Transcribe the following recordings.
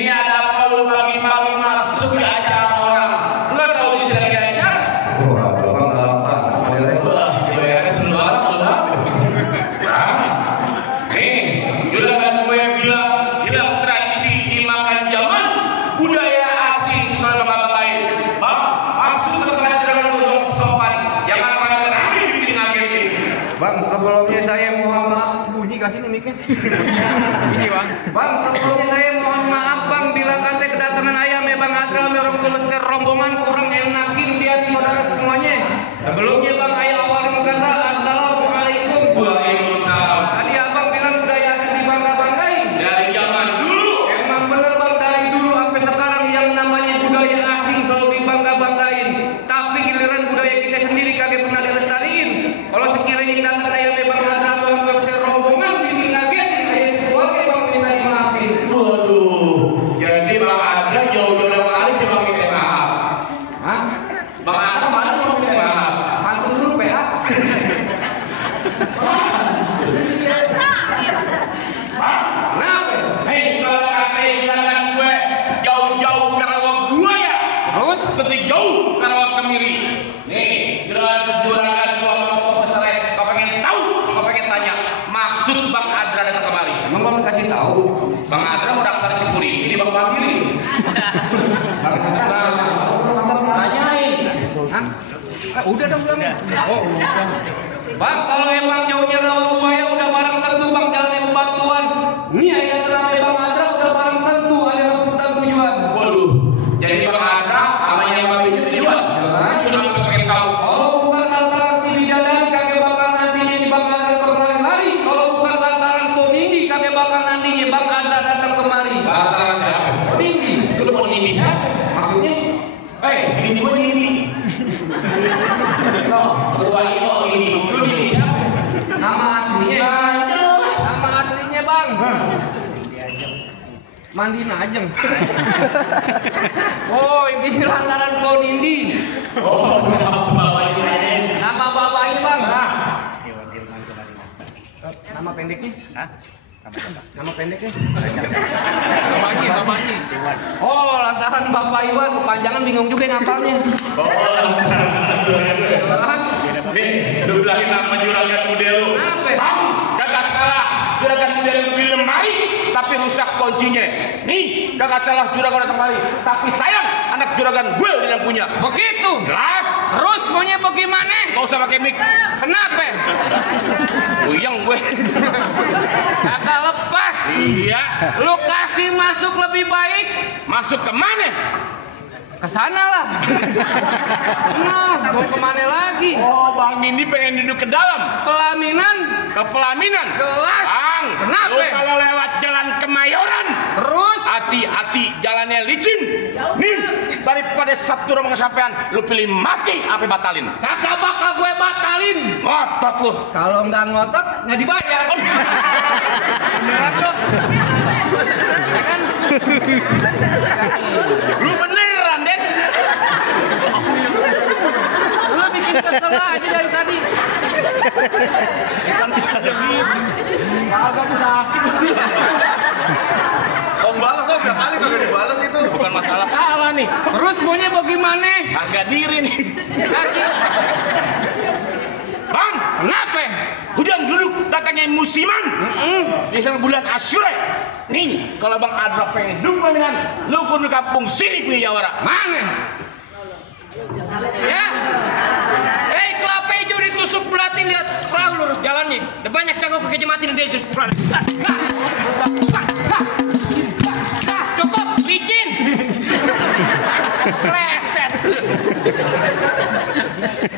Ini ada apa lu pagi-pagi masuk ke acara orang? Nggak tahu di sini lagi acara? Wah, Bang galak Pak. Wah, dibayarnya seluruh orang sudah. Nih, juragan gue bilang hilang tradisi dimakan zaman, budaya asing soal lain. Bang, masuk ke tempat juragan gue dong sopan, jangan rame-rame bikin ngagetin. Bang, sebelumnya saya mohon maaf. Bunyi kasih nih mic-nya. Ini bang. Bang, sebelumnya saya mohon maaf Bang bila kata kedatangan ayam ya Bang Adra merong tulus rombongan kurang enakin di hati saudara semuanya. Sebelumnya Bang ayah awalin kata assalamualaikum. Waalaikumsalam. Tadi abang bilang budaya asing dibangga-banggain. Dari zaman dulu. Emang bener Bang dari dulu sampai sekarang yang namanya budaya asing selalu dibangga-banggain. Tapi giliran budaya kita sendiri kagak pernah dilestariin. Kalau sekiranya kedatangan ayam ya Bang Adra merong tulus rombongan bikin ngagetin ayah keluarga Bang minta dimaafin. Waduh, jadi Bang Adra jauh-jauh dari kemarin cuma minta maaf. Hah? Bang Adra mana cuma minta maaf? Pantun dulu PA. Kenapa? Hei, kalau katanya juragan gue jauh-jauh Karawang gua ya. Terus? Tapi jauh Karawang Kemiri. Nih, juragan gua mau peseret. Kau pengen tahu? Kau pengen tanya? Maksud Bang Adra datang kemari? Emang Bang kasih tahu? Bang Adra mau daftar Cipuri ini Bang Mandiri. Tanyain. Hah? Udah dong bilang. Oh, udah. Bang, kalau emang jauhnya Rawa Buaya udah barang tentu Bang jalan yang batuan. Ini ayat terakhir Bang Adra udah barang tentu ada maksud tujuan. Waduh, jadi Bang Adra namanya Bang Bini tujuan. Sudah kita pengen tahu. Kalau bukan lantaran si bidadari kagak bakal nantinya di Bang Adra perkalian hari. Kalau bukan lantaran Ponindi kagak bakal nantinya Bang Adra datang kemari. Lantaran siapa? Ponindi. Lu mau nini siapa? Maksudnya? Gini gue nini. No, ketua IO ini. Lu nini siapa? Nama aslinya? Nama aslinya Bang. Mandi Najeng. Oh, ini lantaran Ponindi. Oh, bawa ini. Nama bapaknya Bang. Nama pendeknya? Hah? Nama pendeknya? Namanya. Oh, lantaran Bapak Iwan kepanjangan bingung juga ngapalnya. Nih, lu bilangin nama juragan muda lu. Apa? Bang, kagak salah. Juragan muda lu beli lemari, tapi rusak kuncinya. Nih, kagak salah juragan datang kemari. Tapi sayang, anak juragan gue yang punya. Begitu. Jelas. Terus maunya bagaimana? Gak usah pakai mic. Kenapa? Buyang gue. Kagak lepas. Iya. Lu kasih masuk lebih baik. Masuk ke mana? Ke sana lah. Nah, mau kemana lagi? Oh, Bang Nindi pengen duduk ke dalam. Pelaminan. Ke pelaminan. Jelas. Bang, Kenapa? lu kalau lewat jalan Kemayoran, Terus? hati-hati jalannya licin. Nih, daripada satu rumah kesampean, lu pilih mati apa batalin? Kagak bakal gue batalin. Ngotot lu. Kalau nggak ngotot, nggak dibayar. Beneran tuh. Ya kan? Lu beneran, Den. Lu bikin kesel aja dari tadi. Kan bisa lebih. Kagak aku sakit. Om balas om, berapa kali kagak dibalas itu? Bukan masalah kalah nih. Terus maunya bagaimana? Harga diri nih. Kaki. Bang, Kenapa? hujan duduk datangnya musiman. Di sana bulan Asyura. Nih, kalau Bang Adra pengen duduk pelaminan, lu kudu kampung sini punya Jawara. Mana? Ya. Kelapa hijau ditusuk pelatih lihat perahu lurus jalannya. Banyak kagak pakai jematin dia terus pelan. Cukup licin. Leset.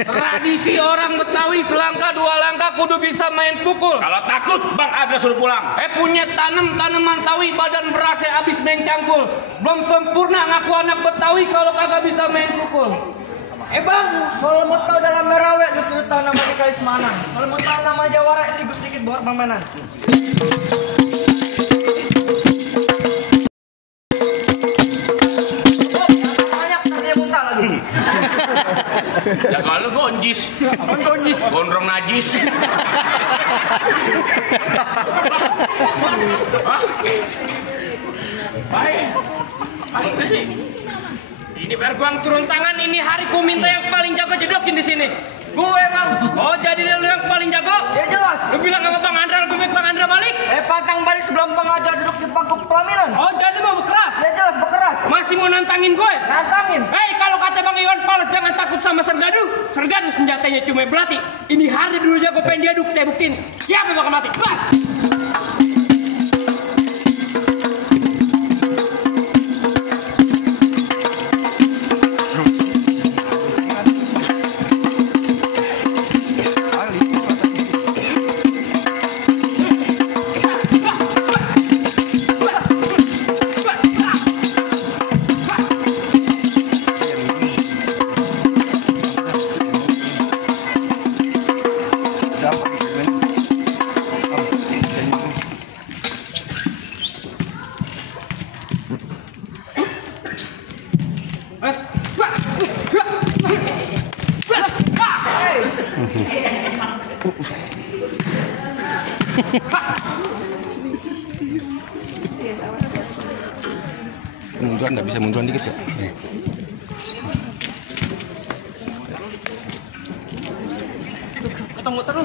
Tradisi orang Betawi selangkah dua langkah kudu bisa main pukul. Kalau takut Bang Adra suruh pulang. Punya tanaman sawi badan berasa habis main cangkul. Belum sempurna ngaku anak Betawi kalau kagak bisa main pukul. Bang, kalau mau tahu dalam Merawe, lu kudu tahu nama Kais mana. Kalau mau tahu nama Jawara, sedikit buat permainan. Banyak tadi muntah lagi. Jaga lu gonjis. Apaan gonjis? Gondrong najis. Hah? Baik. Ini biar gua turun tangan. Ini hari gua minta yang paling jago jedokin di sini. Gue bang. Oh jadi lu yang paling jago? Ya jelas. Lu bilang sama Bang Andra, lebih baik Bang Andra balik? Pantang balik sebelum Bang Andra duduk di bangku pelaminan. Oh jadi mau berkeras? Ya jelas berkeras. Masih mau nantangin gue? Nantangin. Hei kalau kata Bang Iwan Fals jangan takut sama Serdadu. Serdadu senjatanya cuma belati. Ini hari dulu jago pengen diaduk, saya buktiin. Siapa yang bakal mati? Kelas! Munduran nggak bisa munduran dikit ya? Atau muter lu.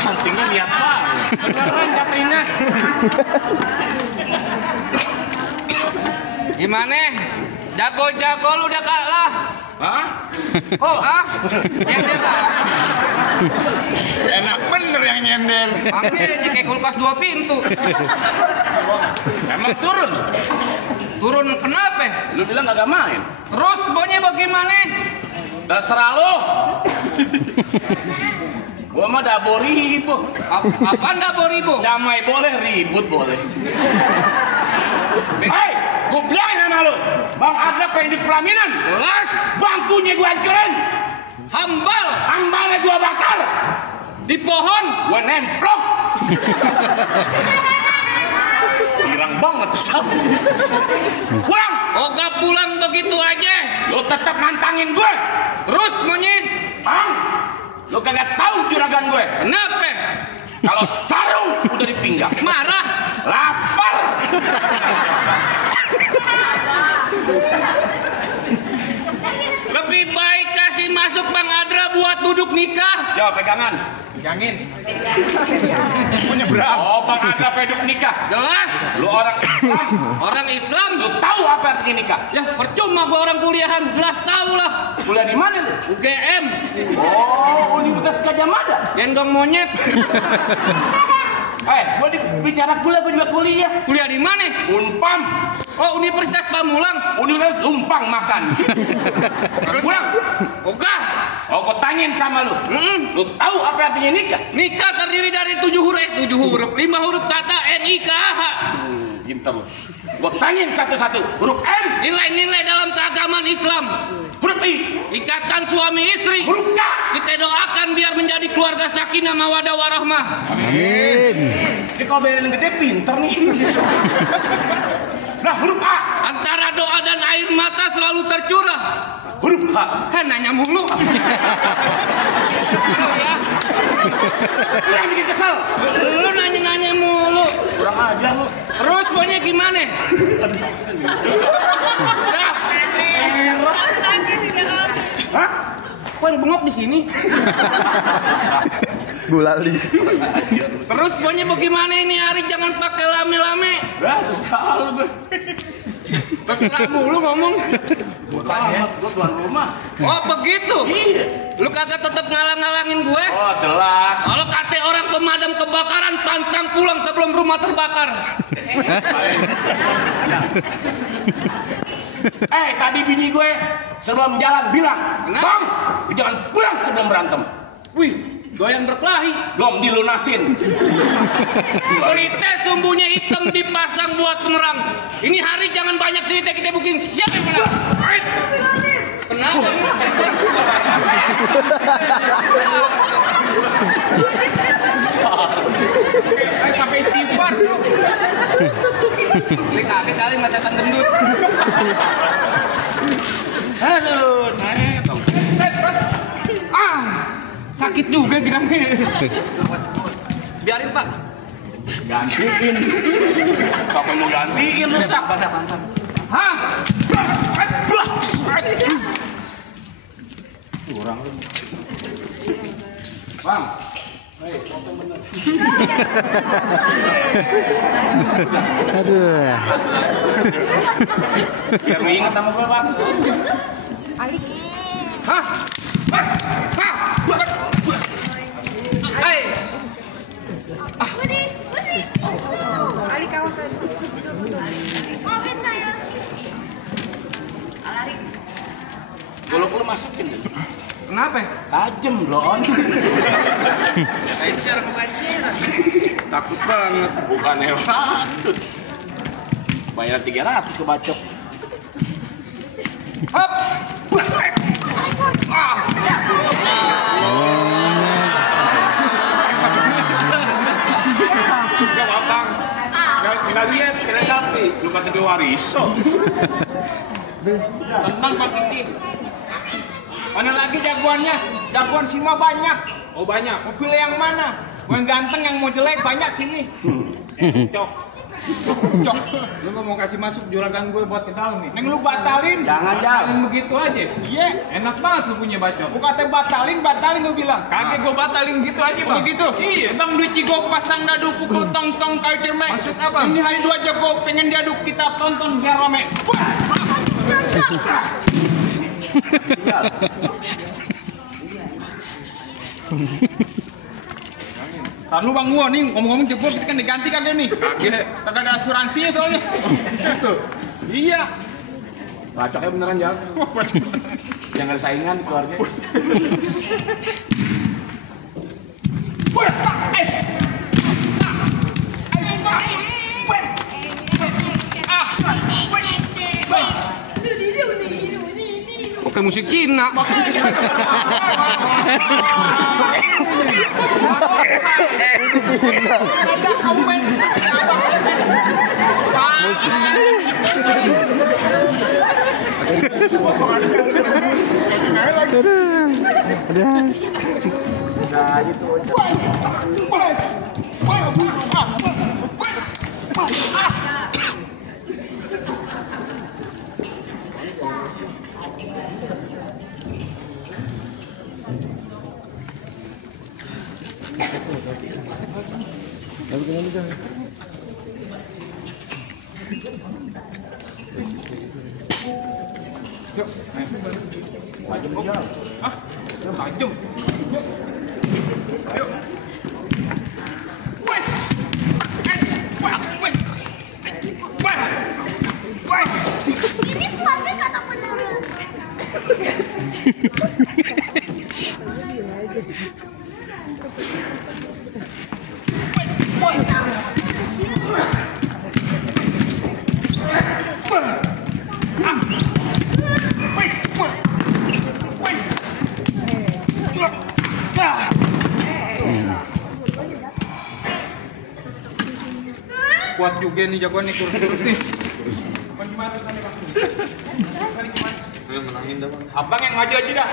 Huntingnya niat banget. Beneran Katrina. Gimana? Jago-jago lu udah kalah. Hah? Oh nyender lah. Enak bener yang nyender. Makanya kayak kulkas 2 pintu. Emang turun? Turun kenapa? Lu bilang kagak main. Terus maunya bagaimana? Terserah lu. Gua mah dabo ribu. Apaan dabo ribu? Damai boleh, ribut boleh. Hei, gua bilang sama lu, Bang Andra pengen di pelaminan. Jelas. Bangkunya gua hancurin. Hambalnya gua bakar. Di pohon Gua nemplok. Girang banget tuh sapu. Pulang. Oh gak pulang begitu aja. Lu tetap nantangin gue. Terus maunya? Bang, lu kagak tahu juragan gue. Kenapa? Kalau sarung udah di pinggang. Marah. Lapar. Lebih baik kasih masuk Bang Andra buat duduk nikah. Ya pegangan. Pegangin. Menyeberang. Oh, Bang Andra peduk nikah. Jelas. Lu orang Islam. Orang Islam. Lu tahu apa artinya nikah? Ya percuma gua orang kuliahan. Jelas tahu lah. Kuliah di mana lu? UGM. Oh, Universitas Gajah Mada. Gendong monyet. Gua bicara kuliah, gua juga kuliah. Kuliah di mana? Unpam. Oh, Universitas Pamulang. Universitas Lumpang makan. Pulang. Oke. Oh, gua tanyain sama lu. Lu tahu apa artinya nikah? Nikah terdiri dari 7 huruf, 5 huruf kata NIKH. Pintar lu. Gua tanyain satu-satu. Huruf N. Nilai-nilai dalam keagamaan Islam. Huruf I. Ikatan suami istri. Huruf K. Kita doakan biar menjadi keluarga sakinah mawaddah warahmah. Amin. Ini kalau bayarin yang gede pinter nih. Nah, huruf A. Antara doa dan air mata selalu tercurah. Huruf H. Nanya mulu. Ya. Lu yang bikin kesel. Lu nanya-nanya mulu. Kurang ajar lu. Terus maunya gimana? Dah. Hah? Kok yang bengok di sini? Gulali. Terus maunya bagaimana ini Ari? Jangan pakai lame-lame. Terus tahu gue. Terserah mulu ngomong. Gue tuan rumah. Oh begitu? Iya. Lu kagak tetap ngalang-ngalangin gue? Oh jelas. Kalau kata orang pemadam kebakaran pantang pulang sebelum rumah terbakar. Tadi bini gue sebelum jalan bilang, Bang, jangan pulang sebelum berantem. Wih, doyan berkelahi. Belum dilunasin. Cerita sumbunya hitam dipasang buat penerang. Ini hari jangan banyak cerita, kita booking siapa yang menang. Kenapa? Sampai istighfar tuh. Ini kakek kali macam gendut. Aduh, naik. Sakit juga girangnya. Biarin Pak. Gantiin. Siapa mau gantiin rusak? Hah? Kurang. Bang. Hei, bener. Aduh. Biar lu inget sama gue, Bang. Hah? Hei. Ali kawasan. Maafin saya. Alari. Golok lu masukin nih. Kenapa? Tajem, Bron. Itu cara kebanjiran. Takut banget. Bukan takut. Bayar 300 ke bacok. Hop. Enggak, Bang. Kita lihat, kita sapi. Lu kata gue wariso. Tenang Pak Kiti. Mana lagi jagoannya? Jagoan semua banyak. Oh, banyak. Mau pilih yang mana? Mau yang ganteng, yang mau jelek banyak sini. Cok. Cok. Lu nggak mau kasih masuk juragan gue buat kita nih? Neng lu batalin. Jangan. Batalin begitu aja. Iya. Enak banget lu punya bacot. Gua kata batalin gue bilang. Kagak gue batalin gitu aja bang. Begitu? Iya. Bang duit cigo pasang dadu pukul tong-tong kayu cermek. Maksud apa? Ini hari 2 aja gue pengen diaduk, kita tonton biar rame. Puas. Ntar lu Bang gua nih ngomong-ngomong jebol kita kan diganti kagak nih? Kagak. Kagak ada asuransinya soalnya. Iya. Bacoknya beneran jago. Jangan ada saingan keluarga. Oke musik Cina. Tajam. Yuk. Wes. Ini keluarga kata beneran. Kuat juga nih jagoan nih kurus-kurus nih. Abang yang maju aja dah.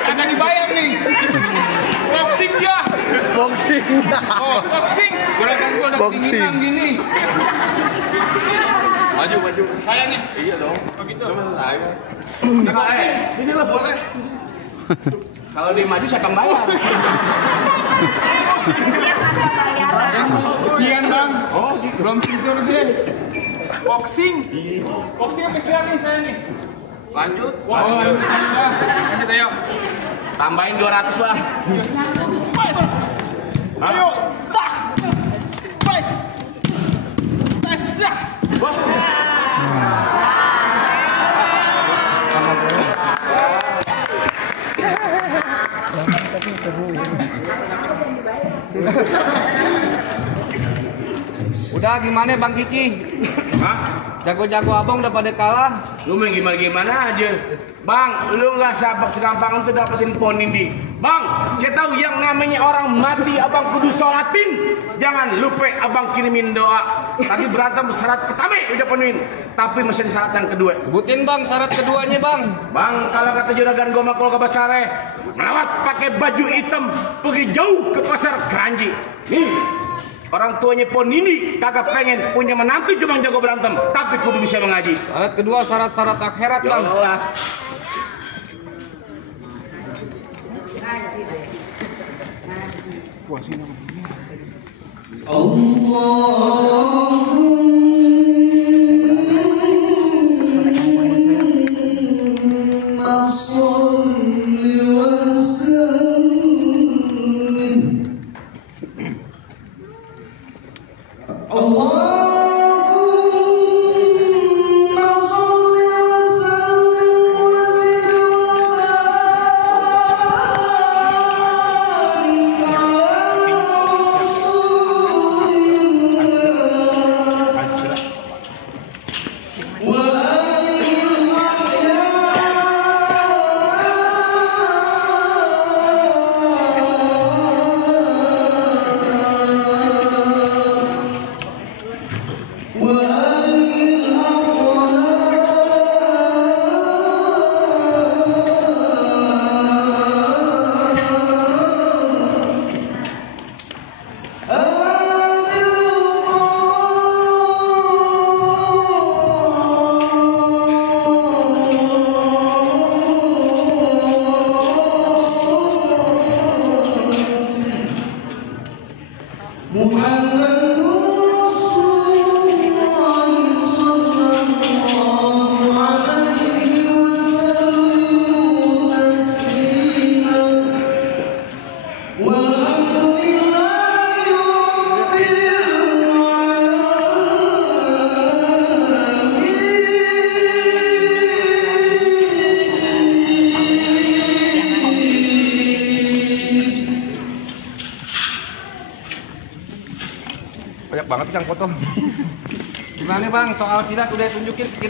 Kagak dibayar nih. Boxing dia. Boxing. Oh, boxing. Juragan gue udah Boxing. ketinggian gini. Maju. Saya nih. Iya dong. Begitu. Ini lah boleh. Kalau dia maju saya akan bayar. Kesian bang. Oh, belum tidur dia. Boxing sampai siang nih saya nih. Lanjut. Lanjut ayo. Tambahin 200 bang. Ayo. Tak. Pas. Tas. Wah. Udah gimana Bang Kiki? Hah? Jago-jago abang udah pada kalah. Lu main gimana aja. Bang, lu nggak segampang itu dapetin pon ini. Bang, saya tahu yang namanya orang mati abang kudu sholatin. Jangan lupa abang kirimin doa. Tadi berantem syarat pertama udah penuhin. Tapi masih ada syarat yang kedua. Sebutin Bang syarat keduanya Bang. Bang, kalau kata juragan goma keluarga besare, melawat pakai baju hitam, pergi jauh ke pasar Keranji. Nih, orang tuanya pon ini kagak pengen punya menantu cuma jago berantem, tapi kudu bisa mengaji. Syarat kedua syarat-syarat akhirat Bang. Jelas. Banyak banget yang foto. Gimana Bang soal silat udah tunjukin sekira